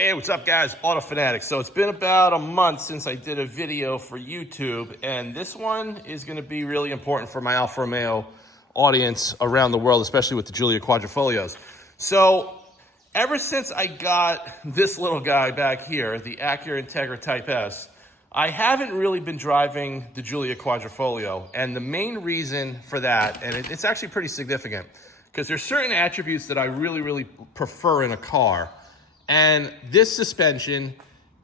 Hey, what's up guys? Auto Fanatics. So it's been about a month since I did a video for YouTube, and this one is going to be really important for my Alfa Romeo audience around the world, especially with the Giulia quadrifolios. So ever since I got this little guy back here, the Acura Integra Type S, I haven't really been driving the Giulia quadrifolio, and the main reason for that, and it's actually pretty significant, because there's certain attributes that I really prefer in a car. And this suspension,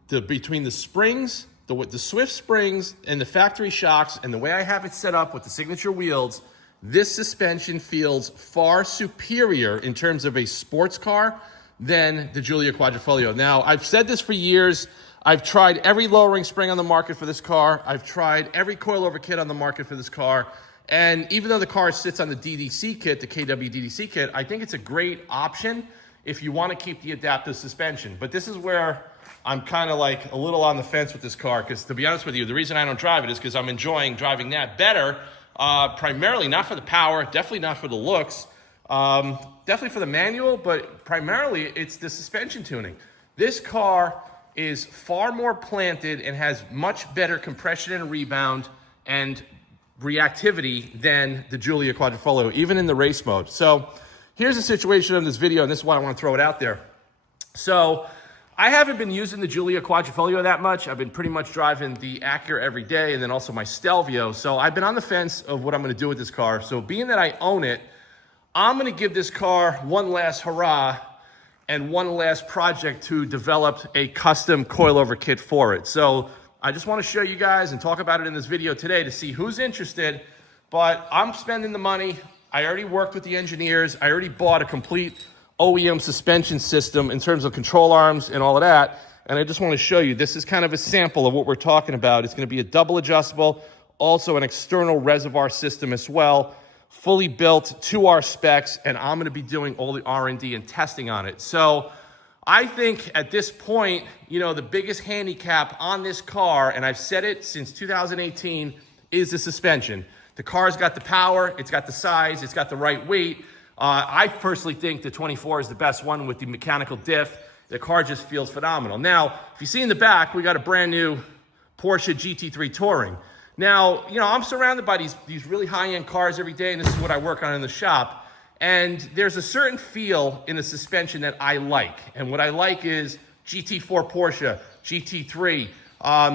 between the springs, the Swift springs and the factory shocks, and the way I have it set up with the signature wheels, this suspension feels far superior in terms of a sports car than the Giulia quadrifolio. Now, I've said this for years. I've tried every lowering spring on the market for this car. I've tried every coilover kit on the market for this car. And even though the car sits on the DDC kit, the KW DDC kit, I think it's a great option if you want to keep the adaptive suspension. But this is where I'm kind of like a little on the fence with this car, because to be honest with you, the reason I don't drive it is because I'm enjoying driving that better, primarily not for the power, definitely not for the looks, definitely for the manual, but primarily it's the suspension tuning. This car is far more planted and has much better compression and rebound and reactivity than the Giulia quadrifolio, even in the race mode. So here's the situation in this video, and this is why I want to throw it out there. So I haven't been using the Giulia quadrifolio that much. I've been pretty much driving the Acura every day, and then also my Stelvio. So I've been on the fence of what I'm going to do with this car. So being that I own it, I'm going to give this car one last hurrah and one last project to develop a custom coilover kit for it. So I just want to show you guys and talk about it in this video today to see who's interested. But I'm spending the money. I already worked with the engineers. I already bought a complete OEM suspension system in terms of control arms and all of that. And I just want to show you, this is kind of a sample of what we're talking about. It's going to be a double adjustable, also an external reservoir system as well, fully built to our specs, and I'm going to be doing all the R&D and testing on it. So I think at this point, you know, the biggest handicap on this car, and I've said it since 2018, is the suspension. The car's got the power, it's got the size, it's got the right weight. I personally think the 24 is the best one with the mechanical diff. The car just feels phenomenal. Now, if you see in the back, we got a brand new Porsche GT3 Touring. Now, you know, I'm surrounded by these really high-end cars every day, and this is what I work on in the shop. And there's a certain feel in the suspension that I like. And what I like is GT4 Porsche, GT3,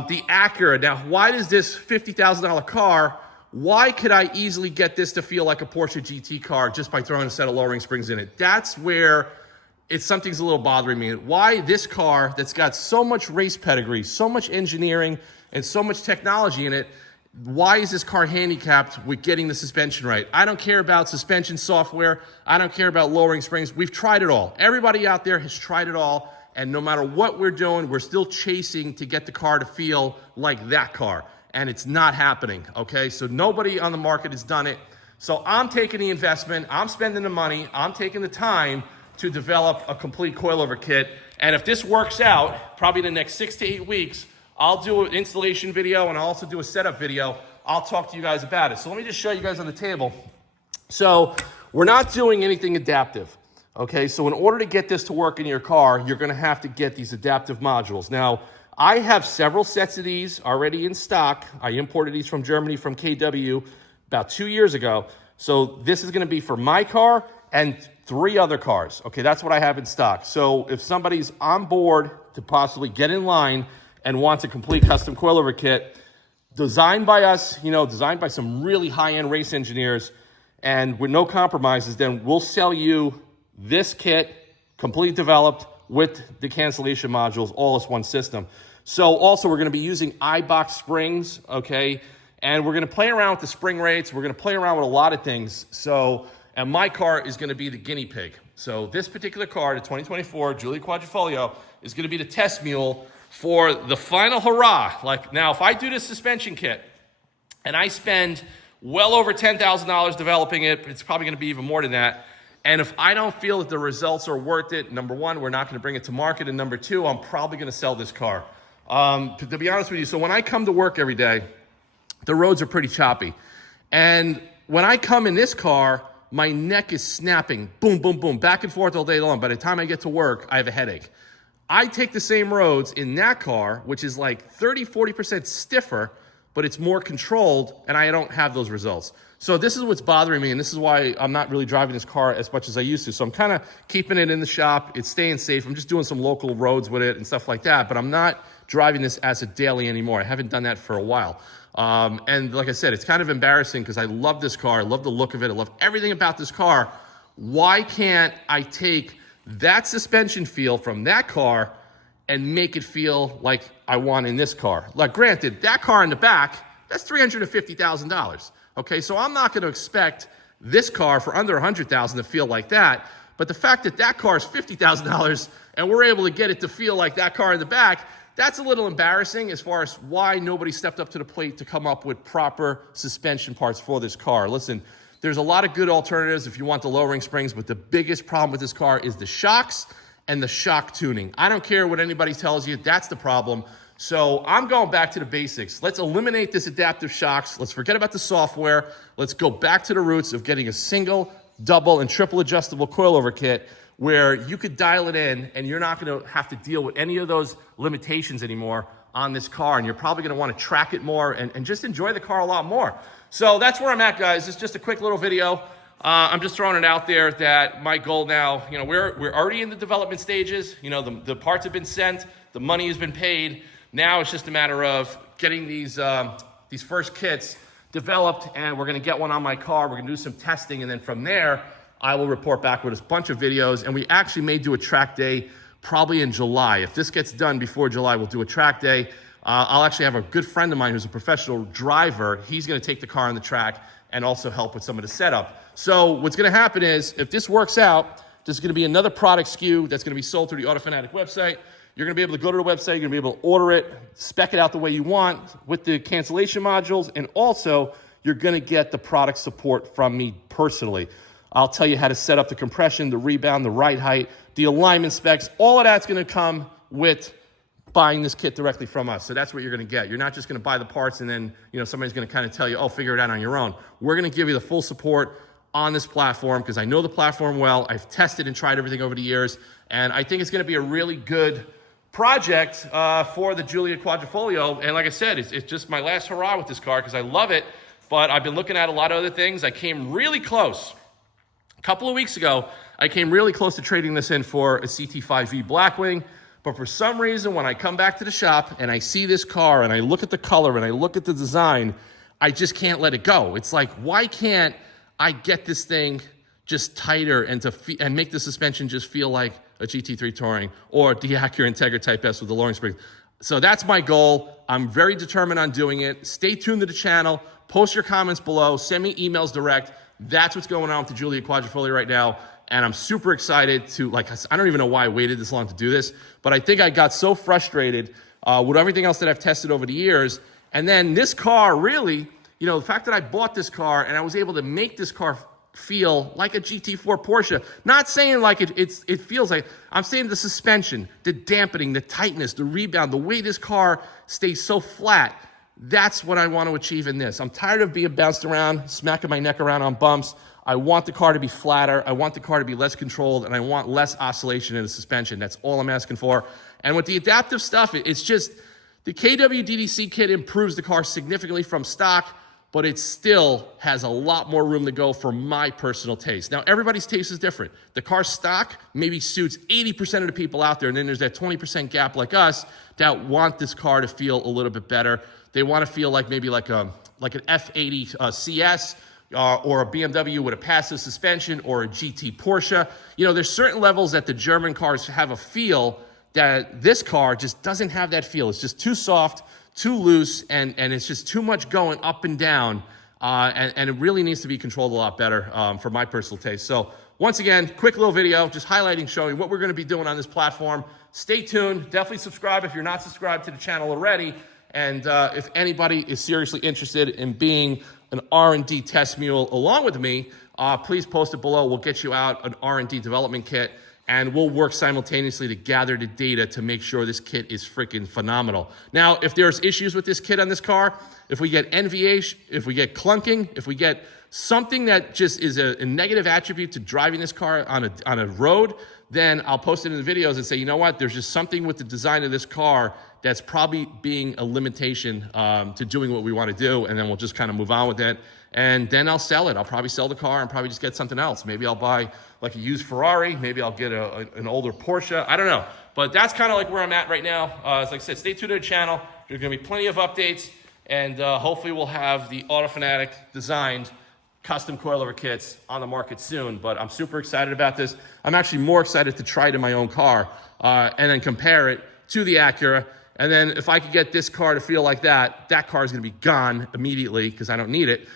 the Acura. Now, why does this $50,000 car, why could I easily get this to feel like a Porsche GT car just by throwing a set of lowering springs in it? That's where something's a little bothering me. Why this car that's got so much race pedigree, so much engineering, and so much technology in it, why is this car handicapped with getting the suspension right? I don't care about suspension software. I don't care about lowering springs. We've tried it all. Everybody out there has tried it all. And no matter what we're doing, we're still chasing to get the car to feel like that car. And it's not happening, okay? So nobody on the market has done it. So I'm taking the investment. I'm spending the money. I'm taking the time to develop a complete coilover kit. And if this works out, probably in the next 6 to 8 weeks, I'll do an installation video and I'll also do a setup video. I'll talk to you guys about it. So let me just show you guys on the table. So we're not doing anything adaptive, okay? So in order to get this to work in your car, you're gonna have to get these adaptive modules. Now, I have several sets of these already in stock. I imported these from Germany from KW about 2 years ago. So this is gonna be for my car and 3 other cars. Okay, that's what I have in stock. So if somebody's on board to possibly get in line and wants a complete custom coilover kit, designed by us, you know, designed by some really high-end race engineers and with no compromises, then we'll sell you this kit, completely developed with the cancellation modules, all as one system. So also we're gonna be using iBox springs, okay? And we're gonna play around with the spring rates. We're gonna play around with a lot of things. So, and my car is gonna be the guinea pig. So this particular car, the 2024 Giulia quadrifolio, is gonna be the test mule for the final hurrah. Like now, if I do this suspension kit and I spend well over $10,000 developing it, it's probably gonna be even more than that. And if I don't feel that the results are worth it, number one, we're not gonna bring it to market. And number two, I'm probably gonna sell this car. To be honest with you, so when I come to work every day, the roads are pretty choppy. And when I come in this car, my neck is snapping, boom, boom, boom, back and forth all day long. By the time I get to work, I have a headache. I take the same roads in that car, which is like 30-40% stiffer, but it's more controlled, and I don't have those results. So this is what's bothering me, and this is why I'm not really driving this car as much as I used to. So I'm kind of keeping it in the shop. It's staying safe. I'm just doing some local roads with it and stuff like that, but I'm not driving this as a daily anymore. I haven't done that for a while. And like I said, it's kind of embarrassing because I love this car. I love the look of it. I love everything about this car. Why can't I take that suspension feel from that car and make it feel like I want in this car? Like, granted, that car in the back, that's $350,000. Okay, so I'm not going to expect this car for under $100,000 to feel like that. But the fact that that car is $50,000 and we're able to get it to feel like that car in the back, that's a little embarrassing as far as why nobody stepped up to the plate to come up with proper suspension parts for this car. Listen, there's a lot of good alternatives if you want the low-ring springs, but the biggest problem with this car is the shocks and the shock tuning. I don't care what anybody tells you, that's the problem. So I'm going back to the basics. Let's eliminate this adaptive shocks. Let's forget about the software. Let's go back to the roots of getting a single, double, and triple adjustable coilover kit where you could dial it in and you're not gonna have to deal with any of those limitations anymore on this car, and you're probably gonna wanna track it more and just enjoy the car a lot more. So that's where I'm at, guys. It's just a quick little video. I'm just throwing it out there that my goal now, you know, we're already in the development stages. You know, the parts have been sent, the money has been paid. Now it's just a matter of getting these first kits developed, and we're gonna get one on my car. We're gonna do some testing, and then from there, I will report back with a bunch of videos, and we actually may do a track day probably in July. If this gets done before July, we'll do a track day. I'll actually have a good friend of mine who's a professional driver. He's gonna take the car on the track and also help with some of the setup. So what's gonna happen is, if this works out, there's gonna be another product SKU that's gonna be sold through the AutoFanatic website. You're gonna be able to go to the website, you're gonna be able to order it, spec it out the way you want with the cancellation modules, and also you're gonna get the product support from me personally. I'll tell you how to set up the compression, the rebound, the ride height, the alignment specs. All of that's gonna come with buying this kit directly from us. So that's what you're gonna get. You're not just gonna buy the parts and then, you know, somebody's gonna kind of tell you, oh, figure it out on your own. We're gonna give you the full support on this platform because I know the platform well. I've tested and tried everything over the years, and I think it's gonna be a really good project for the Giulia Quadrifoglio. And like I said, it's just my last hurrah with this car because I love it, but I've been looking at a lot of other things. I came really close. A couple of weeks ago, I came really close to trading this in for a CT5V Blackwing, but for some reason, when I come back to the shop and I see this car and I look at the color and I look at the design, I just can't let it go. It's like, why can't I get this thing just tighter and make the suspension just feel like a GT3 Touring or the Acura Integra Type S with the lowering springs? So that's my goal. I'm very determined on doing it. Stay tuned to the channel. Post your comments below. Send me emails direct. That's what's going on with the Giulia Quadrifoglio right now. And I'm super excited to, like, I don't even know why I waited this long to do this, but I think I got so frustrated with everything else that I've tested over the years. And then this car really, you know, the fact that I bought this car and I was able to make this car feel like a GT4 Porsche, not saying like it feels like, I'm saying the suspension, the dampening, the tightness, the rebound, the way this car stays so flat. That's what I want to achieve in this. I'm tired of being bounced around, smacking my neck around on bumps. I want the car to be flatter. I want the car to be less controlled, and I want less oscillation in the suspension. That's all I'm asking for. And with the adaptive stuff, it's just, the KWDDC kit improves the car significantly from stock, but it still has a lot more room to go for my personal taste. Now, everybody's taste is different. The car stock maybe suits 80% of the people out there, and then there's that 20% gap like us that want this car to feel a little bit better. They want to feel like maybe like an F80 CS or a BMW with a passive suspension or a GT Porsche. You know, there's certain levels that the German cars have a feel that this car just doesn't have that feel. It's just too soft, too loose, and it's just too much going up and down. And it really needs to be controlled a lot better for my personal taste. So once again, quick little video, just highlighting, showing what we're going to be doing on this platform. Stay tuned. Definitely subscribe if you're not subscribed to the channel already. And if anybody is seriously interested in being an R&D test mule along with me, please post it below. We'll get you out an R&D development kit, and we'll work simultaneously to gather the data to make sure this kit is freaking phenomenal. Now, if there's issues with this kit on this car, if we get NVH, if we get clunking, if we get something that just is a negative attribute to driving this car on a road, then I'll post it in the videos and say, you know what, there's just something with the design of this car that's probably being a limitation to doing what we want to do, and then we'll just kind of move on with it. And then I'll sell it. I'll probably sell the car and probably just get something else. Maybe I'll buy like a used Ferrari. Maybe I'll get an older Porsche. I don't know. But that's kind of like where I'm at right now. As like I said, stay tuned to the channel. There's going to be plenty of updates. And hopefully we'll have the Auto Fanatic designed custom coilover kits on the market soon. But I'm super excited about this. I'm actually more excited to try it in my own car and then compare it to the Acura. And then if I could get this car to feel like that, that car is going to be gone immediately because I don't need it.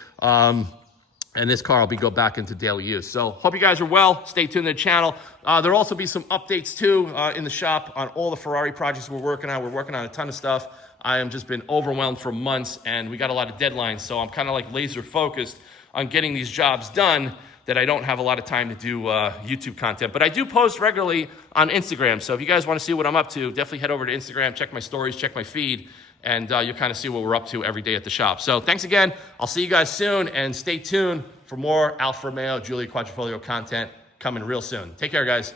And this car will go back into daily use. So hope you guys are well. Stay tuned to the channel. There'll also be some updates too in the shop on all the Ferrari projects we're working on. We're working on a ton of stuff. I am just been overwhelmed for months, and we got a lot of deadlines. So I'm kind of like laser focused on getting these jobs done that I don't have a lot of time to do YouTube content. But I do post regularly on Instagram. So if you guys want to see what I'm up to, definitely head over to Instagram, check my stories, check my feed, and you'll kind of see what we're up to every day at the shop. So thanks again. I'll see you guys soon, and stay tuned for more Alfa Romeo Giulia Quadrifoglio content coming real soon. Take care, guys.